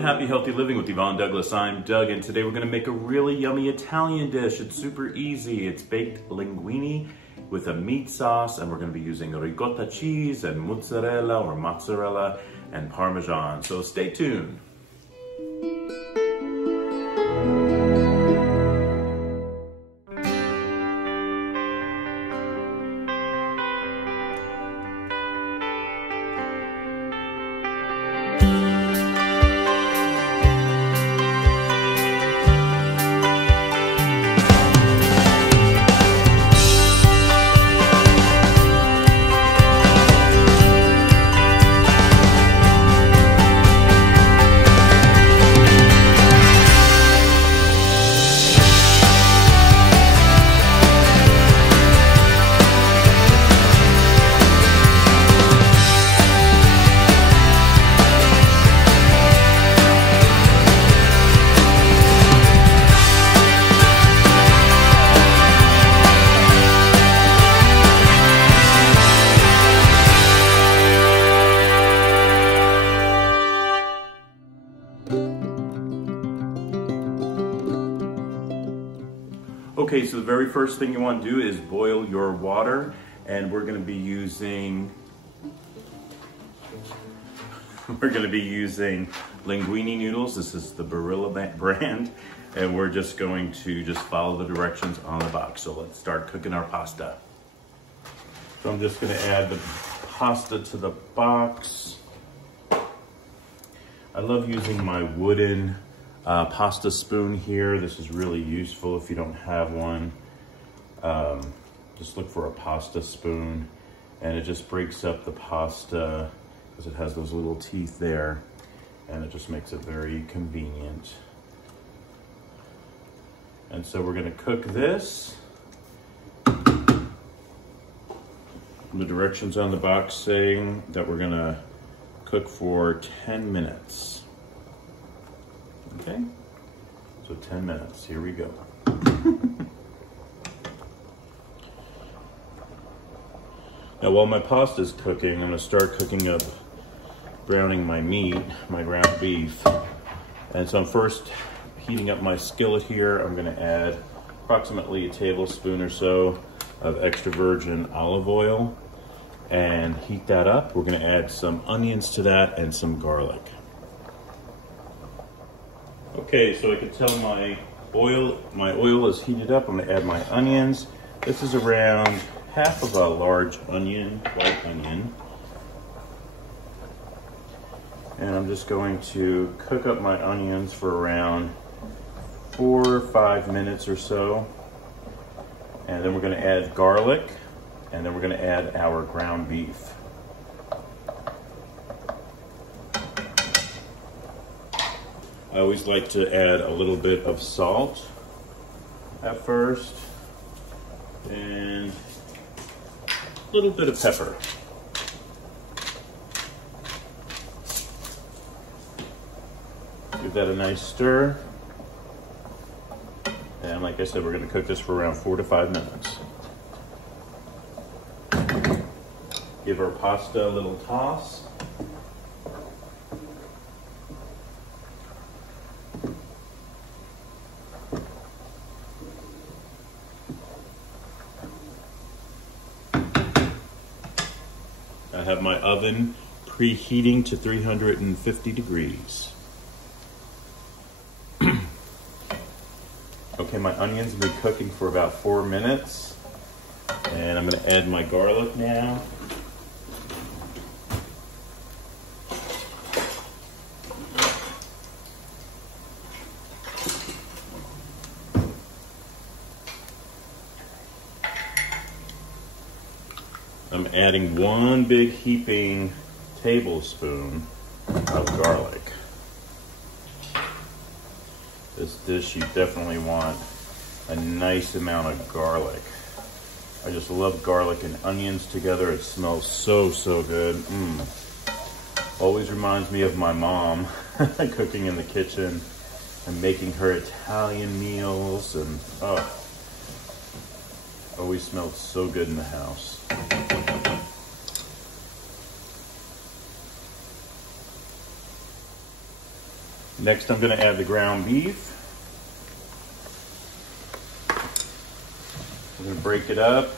to Happy Healthy Living with Yvonne Douglas. I'm Doug, and today we're going to make a really yummy Italian dish. It's super easy. It's baked linguine with a meat sauce, and we're going to be using ricotta cheese and mozzarella and Parmesan. So stay tuned. Okay, so the very first thing you want to do is boil your water, and we're going to be using Linguine noodles. This is the Barilla brand, and we're just going to follow the directions on the box. So let's start cooking our pasta. So I'm just going to add the pasta to the box. I love using my wooden pasta spoon here. This is really useful if you don't have one. Just look for a pasta spoon, and it just breaks up the pasta because it has those little teeth there, and it just makes it very convenient. And so we're going to cook this. The directions on the box saying that we're going to cook for 10 minutes. Okay, so 10 minutes, here we go. Now while my pasta is cooking, I'm gonna start cooking up, browning my meat, my ground beef. And so I'm first heating up my skillet here. I'm gonna add approximately a tablespoon or so of extra virgin olive oil and heat that up. We're gonna add some onions to that and some garlic. Okay, so I can tell my oil is heated up. I'm gonna add my onions. This is around half of a large onion, white onion. And I'm just going to cook up my onions for around 4 or 5 minutes or so. And then we're gonna add garlic, and then we're gonna add our ground beef. I always like to add a little bit of salt at first, and a little bit of pepper. Give that a nice stir. And like I said, we're going to cook this for around 4 to 5 minutes. Give our pasta a little toss. I have my oven preheating to 350 degrees. Okay, my onions have been cooking for about 4 minutes, and I'm going to add my garlic now. I'm adding 1 big heaping tablespoon of garlic. This dish, you definitely want a nice amount of garlic. I just love garlic and onions together. It smells so, so good. Always reminds me of my mom cooking in the kitchen and making her Italian meals, and always smelled so good in the house. Next, I'm gonna add the ground beef. I'm gonna break it up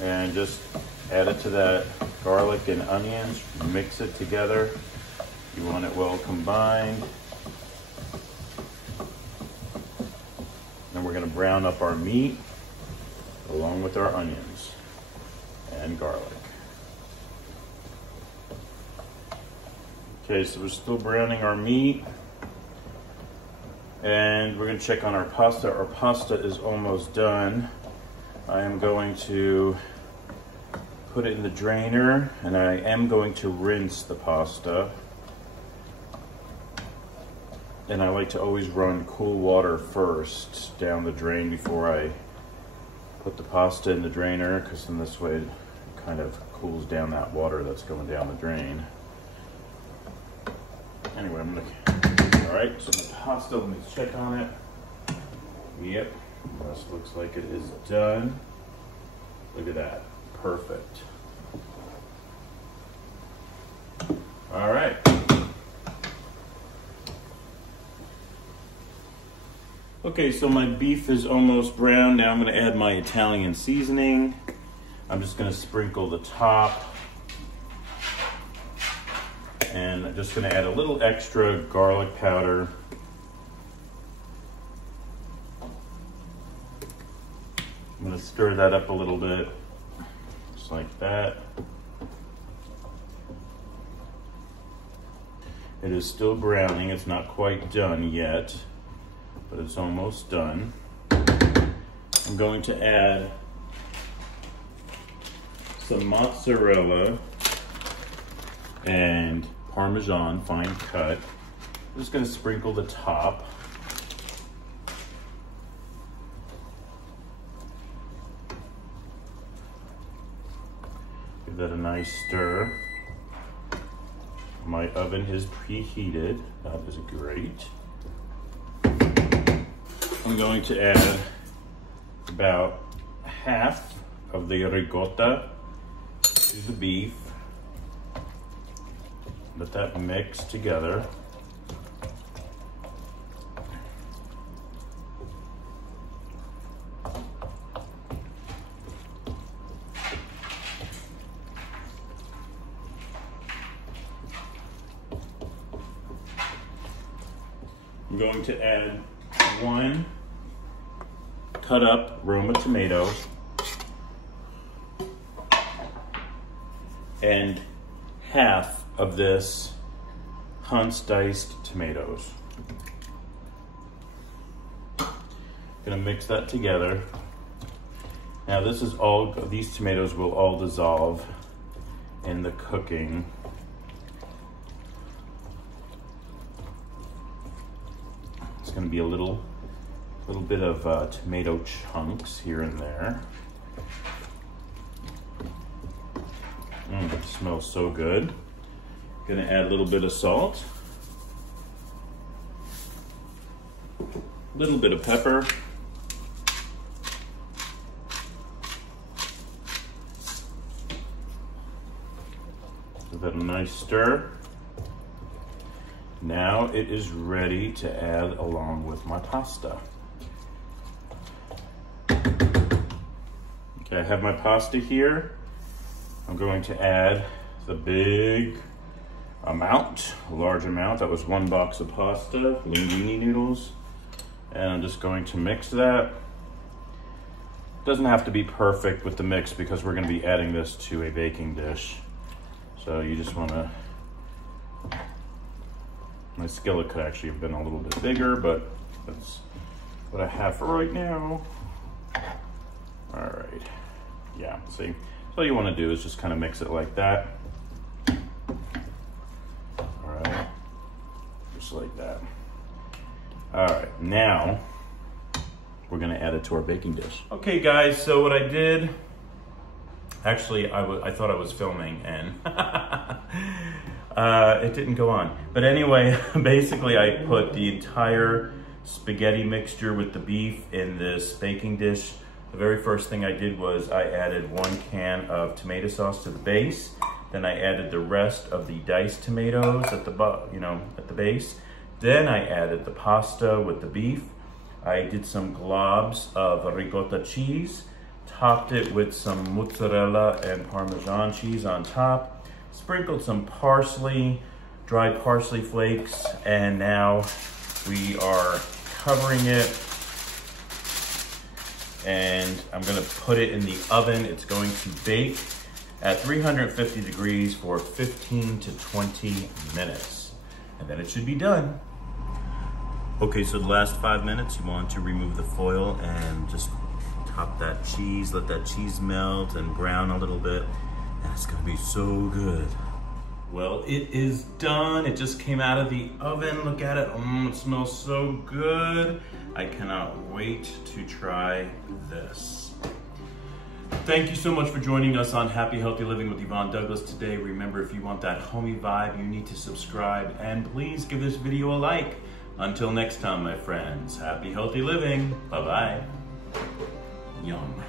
and just add it to that garlic and onions, mix it together. You want it well combined. Then we're gonna brown up our meat along with our onions and garlic. Okay, so we're still browning our meat. And we're gonna check on our pasta. Our pasta is almost done. I am going to put it in the drainer, and I am going to rinse the pasta. And I like to always run cool water first down the drain before I put the pasta in the drainer, because in this way it kind of cools down that water that's going down the drain. Anyway, I'm gonna, all right, so the pasta, let me check on it. Yep, this looks like it is done. Look at that, perfect. All right. Okay, so my beef is almost brown. Now I'm gonna add my Italian seasoning. I'm just gonna sprinkle the top. And I'm just gonna add a little extra garlic powder. I'm gonna stir that up a little bit, just like that. It is still browning, it's not quite done yet, but it's almost done. I'm going to add some mozzarella and Parmesan, fine cut. I'm just gonna sprinkle the top. Give that a nice stir. My oven is preheated, that is great. I'm going to add about half of the ricotta to the beef. Let that mix together. I'm going to add 1 cut up Roma tomato and half of this Hunt's diced tomatoes. Gonna mix that together. Now this is all, these tomatoes will all dissolve in the cooking. It's gonna be a little bit of tomato chunks here and there. It smells so good. Gonna add a little bit of salt, a little bit of pepper, give that a nice stir. Now it is ready to add along with my pasta. Okay, I have my pasta here. I'm going to add the big amount, a large amount. That was 1 box of pasta, linguine noodles. And I'm just going to mix that. Doesn't have to be perfect with the mix because we're gonna be adding this to a baking dish. So you just wanna, my skillet could actually have been a little bit bigger, but that's what I have for right now. All right, yeah, see, so all you wanna do is just kind of mix it like that. All right, just like that. All right, now we're gonna add it to our baking dish. Okay guys, so what I did, actually I thought I was filming and it didn't go on. But anyway, basically I put the entire spaghetti mixture with the beef in this baking dish. The very first thing I did was I added 1 can of tomato sauce to the base. Then I added the rest of the diced tomatoes at the base. Then I added the pasta with the beef. I did some globs of ricotta cheese, topped it with some mozzarella and Parmesan cheese on top, sprinkled some parsley, dry parsley flakes, and now we are covering it. And I'm gonna put it in the oven. It's going to bake at 350 degrees for 15 to 20 minutes. And then it should be done. Okay, so the last 5 minutes, you want to remove the foil and just top that cheese, let that cheese melt and brown a little bit. And it's gonna be so good. Well, it is done. It just came out of the oven. Look at it. It smells so good. I cannot wait to try this. Thank you so much for joining us on Happy Healthy Living with Yvonne Douglas today. Remember, if you want that homey vibe, you need to subscribe, and please give this video a like. Until next time, my friends, happy healthy living. Bye-bye. Yum.